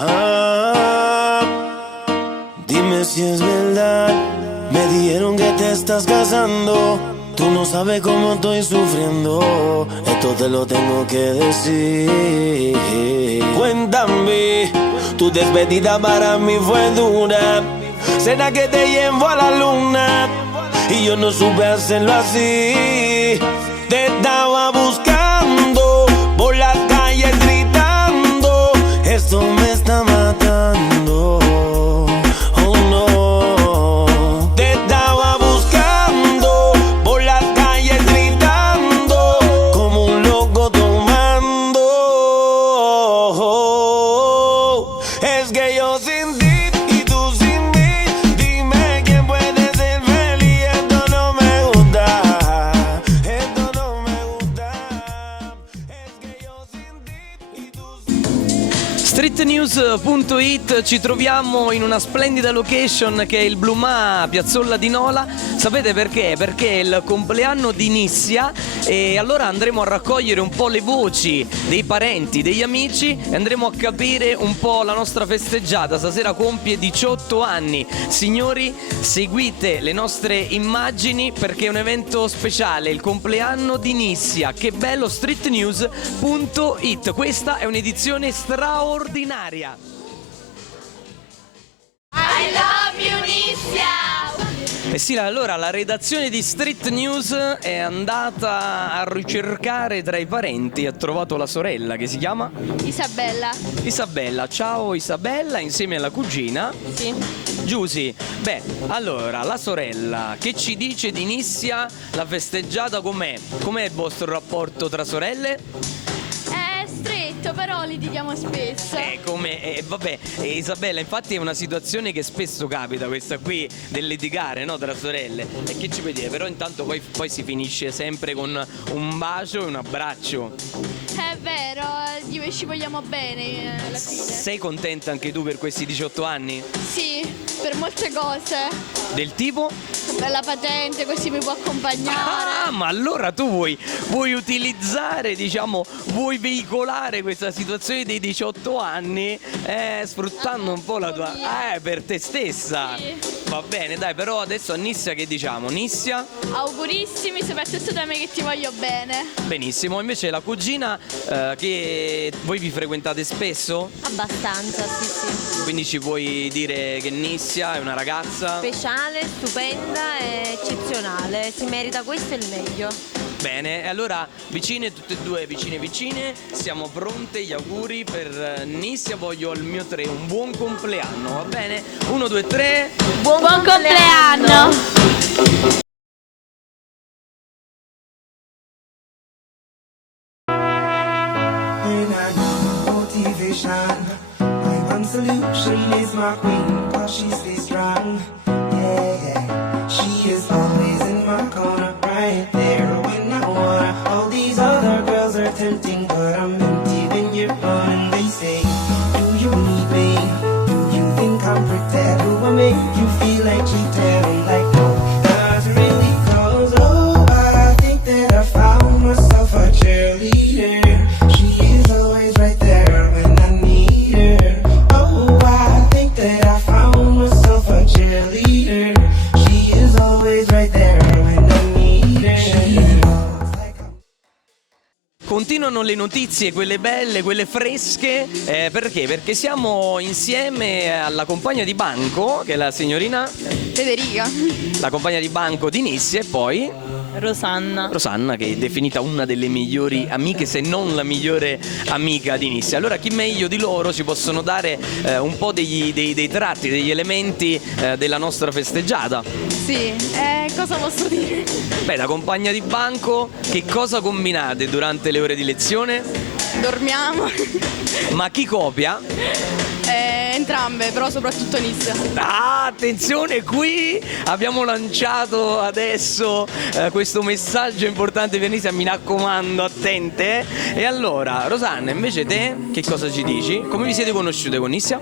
Ah, dime si es verdad. Me dijeron que te estás casando. Tú no sabes cómo estoy sufriendo. Esto te lo tengo que decir. Cuéntame, tu despedida para mí fue dura. Cena que te llevo a la luna y yo no supe hacerlo así. Te estaba buscando por las calles gritando. Esto me está matando. Oh no. Te estaba buscando por las calles gritando como un loco tomando. Es que yo sin ti y tú sin mí, dime quién puede ser feliz. Esto no me gusta, esto no me gusta. Es que yo sin ti y tú sin mí. Streetnews.it, ci troviamo in una splendida location che è il Blue Ma, Piazzolla di Nola. Sapete perché? Perché è il compleanno di Nissia e allora andremo a raccogliere un po' le voci dei parenti, degli amici e andremo a capire un po' la nostra festeggiata. Stasera compie 18 anni. Signori, seguite le nostre immagini perché è un evento speciale, il compleanno di Nissia. Che bello, streetnews.it. Questa è un'edizione straordinaria. I love you, Nissia! Eh sì, allora la redazione di Street News è andata a ricercare tra i parenti, ha trovato la sorella che si chiama Isabella. Isabella. Ciao Isabella, insieme alla cugina Sì. Giusy. Beh, allora, la sorella, che ci dice di Nissia, la festeggiata com'è? Com'è il vostro rapporto tra sorelle? È stretto, però litighiamo spesso. Vabbè, Isabella, infatti è una situazione che spesso capita, questa qui, del litigare, no, tra sorelle. E che ci puoi dire? Però intanto poi si finisce sempre con un bacio e un abbraccio. È vero, ci vogliamo bene alla fine. Sei contenta anche tu per questi 18 anni? Sì, per molte cose. Del tipo? Per la patente, così mi può accompagnare. Ah, ma allora tu vuoi utilizzare, diciamo, vuoi veicolare questa situazione dei 18 anni sfruttando un po' la tua... per te stessa. Sì. Va bene, dai, però adesso a Nissia che diciamo? Nissia? Augurissimi, soprattutto da me che ti voglio bene. Benissimo, invece la cugina che voi vi frequentate spesso? Abbastanza, sì, sì. Quindi ci puoi dire che Nissia è una ragazza? Speciale, stupenda e eccezionale. Si merita questo e il meglio. Bene, e allora vicine, tutte e due vicine, siamo pronte, gli auguri per Nissia, voglio al mio 3 un buon compleanno, va bene? 1, 2, 3. Buon compleanno! When I need motivation, my one solution is my queen, cause she stays strong. Yeah, yeah. She is always in my corner, right there when I wanna. All these other girls are tempting, but I'm empty when you're gone. And they say, do you need me? Do you think I'm pretend? Do I make you feel like cheating? I'm like, no, not really, cause oh, I think that I found myself a cheerleader. She is always right there when I need her. Oh, I think that I found myself a cheerleader. She is always right there when I need her. She looks like a Continuano le notizie, quelle belle, quelle fresche, perché? Perché siamo insieme alla compagna di banco, che è la signorina Federica. la compagna di banco di Nissia e poi Rosanna. che è definita una delle migliori amiche, se non la migliore amica di Nissia. Allora chi meglio di loro ci possono dare un po' dei tratti, degli elementi della nostra festeggiata? Sì, cosa posso dire? Beh, da compagna di banco, che cosa combinate durante le ore di lezione? Dormiamo. Ma chi copia? Entrambe, però soprattutto Nissia. Ah, attenzione, qui abbiamo lanciato adesso questo messaggio importante per Nisia, mi raccomando, attente. E allora, Rosanna, invece te che cosa ci dici? Come vi siete conosciute con Nisia?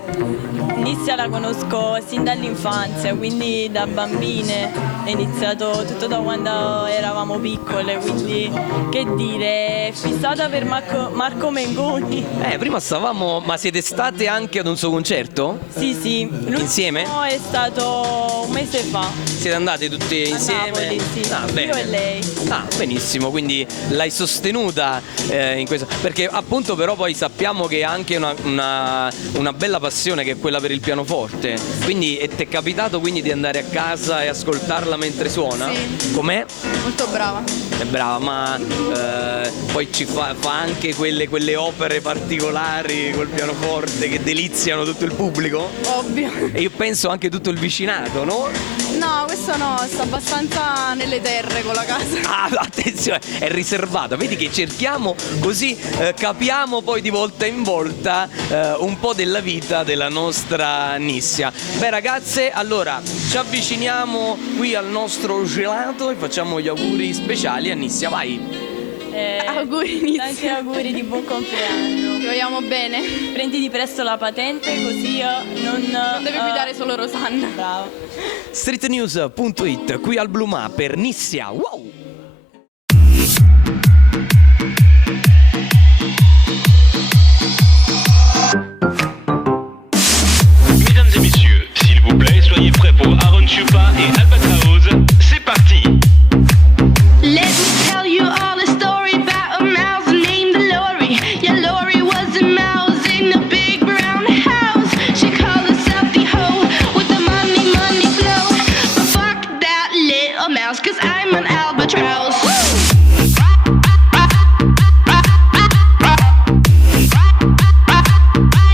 Nissia la conosco sin dall'infanzia, quindi da bambine, è iniziato tutto da quando eravamo piccole, quindi che dire, fissata per Marco Mengoni. Prima stavamo, ma siete state anche ad un suo concerto? Sì, l'ultimo Insieme? è stato un mese fa. Siete andate tutte A insieme? Napoli, sì. Ah, bene. Io e lei. Ah, benissimo, quindi l'hai sostenuta in questo. Perché appunto però poi sappiamo che ha anche una bella passione che è quella per il pianoforte. Quindi ti è capitato quindi di andare a casa e ascoltarla mentre suona? Sì. Com'è? Molto brava. È brava, ma poi ci fa anche quelle opere particolari col pianoforte che deliziano tutto il pubblico? Ovvio. E io penso anche tutto il vicinato, no? No, questo no, sta abbastanza nelle terre con la casa. Ah, attenzione, è riservata. Vedi che cerchiamo così capiamo poi di volta in volta un po' della vita della nostra Nissia. Beh ragazze, allora ci avviciniamo qui al nostro gelato e facciamo gli auguri speciali a Nissia, vai. Auguri, Nissia. Tanti auguri di buon compleanno. Ti vogliamo bene. Prenditi presto la patente così io non Devi guidare solo Rosanna. Bravo. Streetnews.it qui al Blue Ma per Nissia. Wow! Mesdames et messieurs, s'il vous plaît, soyez prêts pour Aaron Chupa et Albatraoz. C'est parti! Let me tell you all a story about a mouse named Lori. Yeah, Lori was a mouse in a big brown house. She called herself the hoe with the money flow. But fuck that little mouse, 'cause I'm an albatross.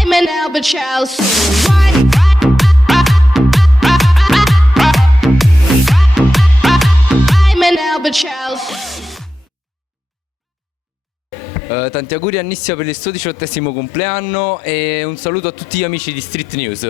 I'm an albatross. I'm an albatross. Tanti auguri a Nissia per il suo 18° compleanno e un saluto a tutti gli amici di Street News.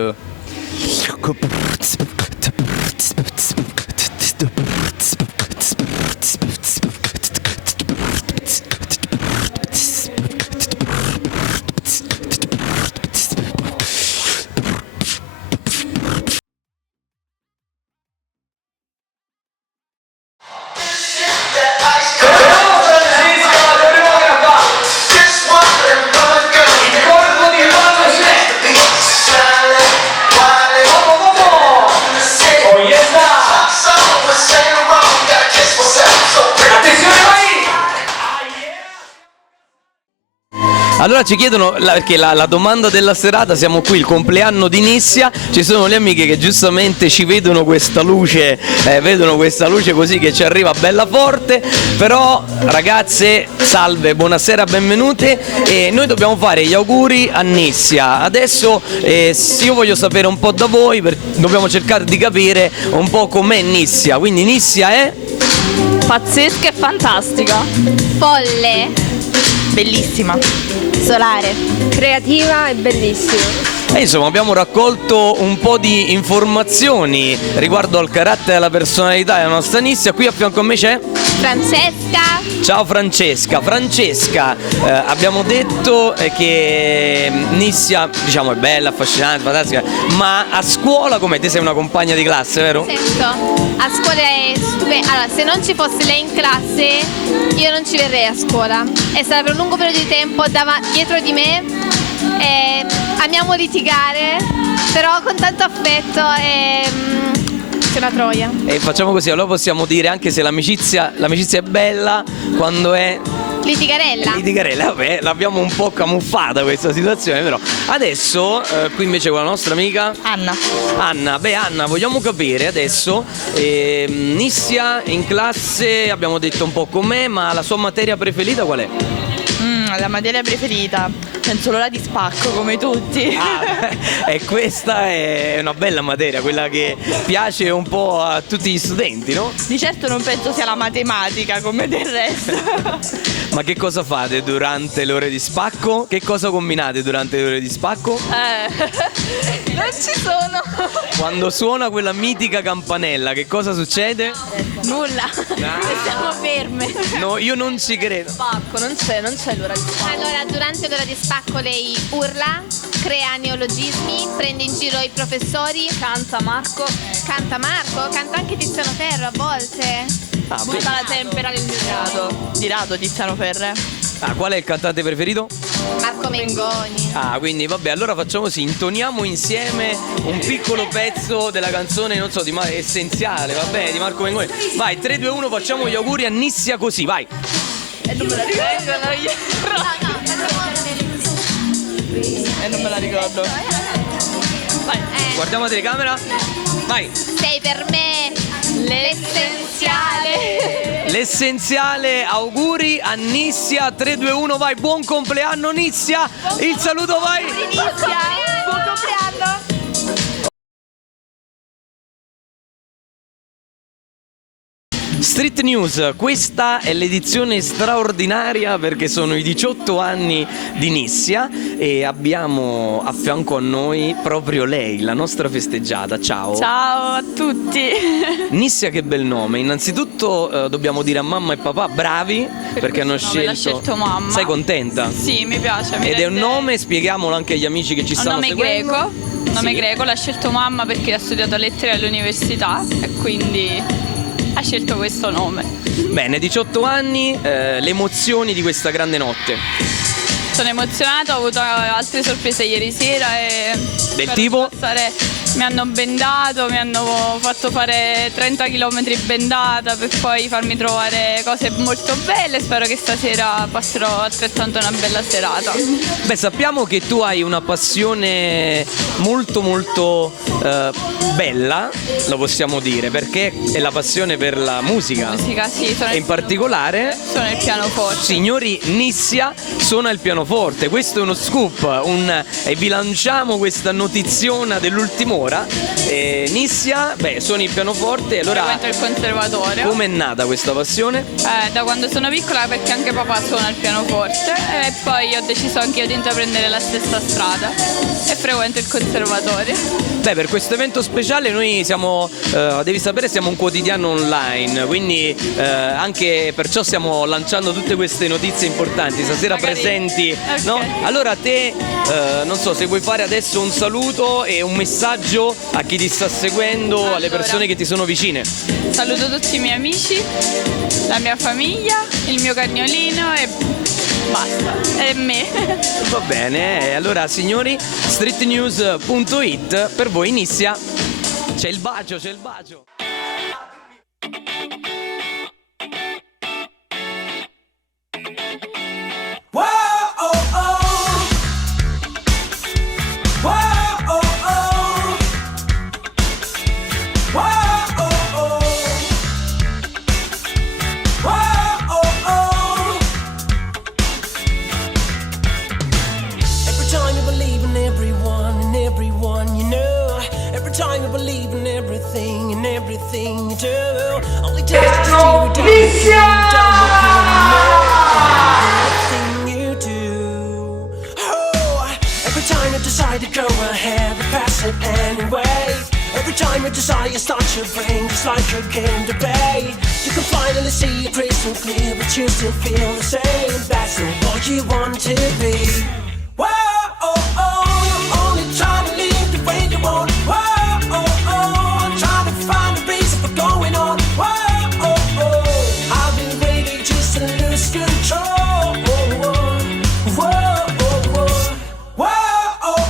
Allora ci chiedono, perché la domanda della serata, siamo qui, il compleanno di Nissia, ci sono le amiche che giustamente ci vedono questa luce così che ci arriva bella forte, però ragazze, salve, buonasera, benvenute e noi dobbiamo fare gli auguri a Nissia. Adesso io voglio sapere un po' da voi, dobbiamo cercare di capire un po' com'è Nissia, quindi Nissia è... Pazzesca e fantastica. Folle, Bellissima. solare, creativa e bellissima. E insomma abbiamo raccolto un po' di informazioni riguardo al carattere e alla personalità della nostra Nissia. Qui a fianco a me c'è Francesca. Ciao Francesca. Francesca, abbiamo detto che Nissia, diciamo, è bella, affascinante, fantastica, ma a scuola com'è? Te sei una compagna di classe, vero? Sento, a scuola è stupenda. Allora, se non ci fosse lei in classe, io non ci verrei a scuola. È stata per un lungo periodo di tempo dietro di me. Amiamo litigare, però con tanto affetto c'è una troia. E facciamo così, allora possiamo dire anche se l'amicizia è bella quando è... Litigarella. Vabbè, l'abbiamo un po' camuffata questa situazione, però. Adesso, qui invece con la nostra amica Anna, vogliamo capire adesso, Nissia in classe abbiamo detto un po' com'è, ma la sua materia preferita qual è? La materia preferita, penso l'ora di spacco come tutti. E questa è una bella materia, quella che piace un po' a tutti gli studenti, no? Di certo non penso sia la matematica come del resto. Ma che cosa fate durante le ore di spacco? Che cosa combinate durante le ore di spacco? Non ci sono. Quando suona quella mitica campanella, che cosa succede? Nulla. Siamo ferme. No, io non ci credo. Spacco, non c'è l'ora di spacco. Allora, durante l'ora di spacco lei urla, crea neologismi, prende in giro i professori. Canta Marco. Canta Marco, canta anche Tiziano Ferro a volte. Butta la tempera nel mio Di rado Tiziano Ferro. Qual è il cantante preferito? Marco Mengoni. Quindi vabbè, allora facciamo così, intoniamo insieme un piccolo pezzo della canzone, non so, Essenziale, vabbè, di Marco Mengoni. Vai, 3, 2, 1, facciamo gli auguri a Nissia così, vai. Non me la ricordo. Non me la ricordo. Vai. Guardiamo la telecamera. Vai. Sei per me l'essenziale. L'essenziale, auguri a Nissia, 3, 2, 1, vai, buon compleanno Nissia. Il saluto, vai. Buon compleanno. Street News, questa è l'edizione straordinaria perché sono i 18 anni di Nissia e abbiamo a fianco a noi proprio lei, la nostra festeggiata. Ciao. Ciao a tutti. Nissia, che bel nome. Innanzitutto dobbiamo dire a mamma e papà bravi perché hanno scelto. L'ha scelto mamma. Sei contenta? Sì, mi piace. Ed è un nome, spieghiamolo anche agli amici che ci stanno seguendo. Nome greco, l'ha scelto mamma perché ha studiato lettere all'università e quindi ha scelto questo nome. Bene, 18 anni, le emozioni di questa grande notte. Sono emozionata, ho avuto altre sorprese ieri sera e del tipo? Mi hanno bendato, mi hanno fatto fare 30 km bendata per poi farmi trovare cose molto belle. Spero che stasera passerò altrettanto una bella serata. Beh, sappiamo che tu hai una passione molto molto bella, lo possiamo dire, perché è la passione per la musica. Musica, sì, e in particolare suona il pianoforte. Signori, Nissia suona il pianoforte. Questo è uno scoop, e vi lanciamo questa notiziona dell'ultima ora. Nissia, suoni il pianoforte, allora frequento il conservatorio. Com'è nata questa passione? Da quando sono piccola, perché anche papà suona il pianoforte e poi ho deciso anch'io di intraprendere la stessa strada e frequento il conservatorio. Beh, per questo evento speciale noi siamo, devi sapere, siamo un quotidiano online, quindi anche perciò stiamo lanciando tutte queste notizie importanti, stasera magari presenti, okay. No? Allora te, non so se vuoi fare adesso un saluto e un messaggio a chi ti sta seguendo, alle persone che ti sono vicine. Saluto tutti i miei amici, la mia famiglia, il mio cagnolino e basta, e me. Va bene, allora signori, streetnews.it, per voi Nissia, c'è il bacio, c'è il bacio. Time you believe in everything and everything you do. Only takes to see you everything you do. Oh, every time you decide to go ahead and pass it anyway. Every time you desire you start your brain just like a game debate. You can finally see it crystal clear, but you still feel the same. That's not what you want to be. Whoa, oh, oh, you're only trying to live the way you want. Whoa. Going on, whoa, oh, oh. I've been waiting just to lose control. Whoa, whoa, whoa, whoa, oh,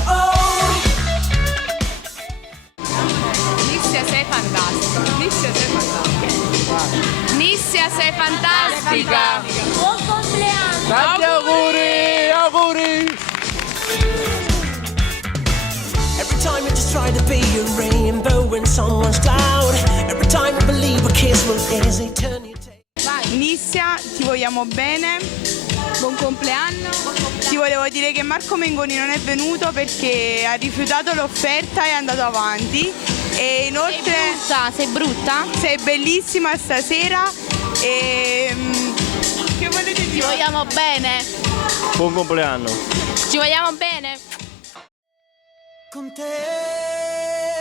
Nissia, sei fantastica. Nissia, sei fantastica. Nissia, sei fantastica. Buon compleanno. Tanti auguri, auguri. Every time you just try to be a rainbow in someone's cloud. Every time you believe a kiss will easy turn you. Nissia, ti vogliamo bene. Buon compleanno. Ti volevo dire che Marco Mengoni non è venuto perché ha rifiutato l'offerta e è andato avanti. E inoltre Sei brutta? Sei bellissima stasera. E che volete dire? Ti vogliamo bene. Buon compleanno. Ci vogliamo bene. Con te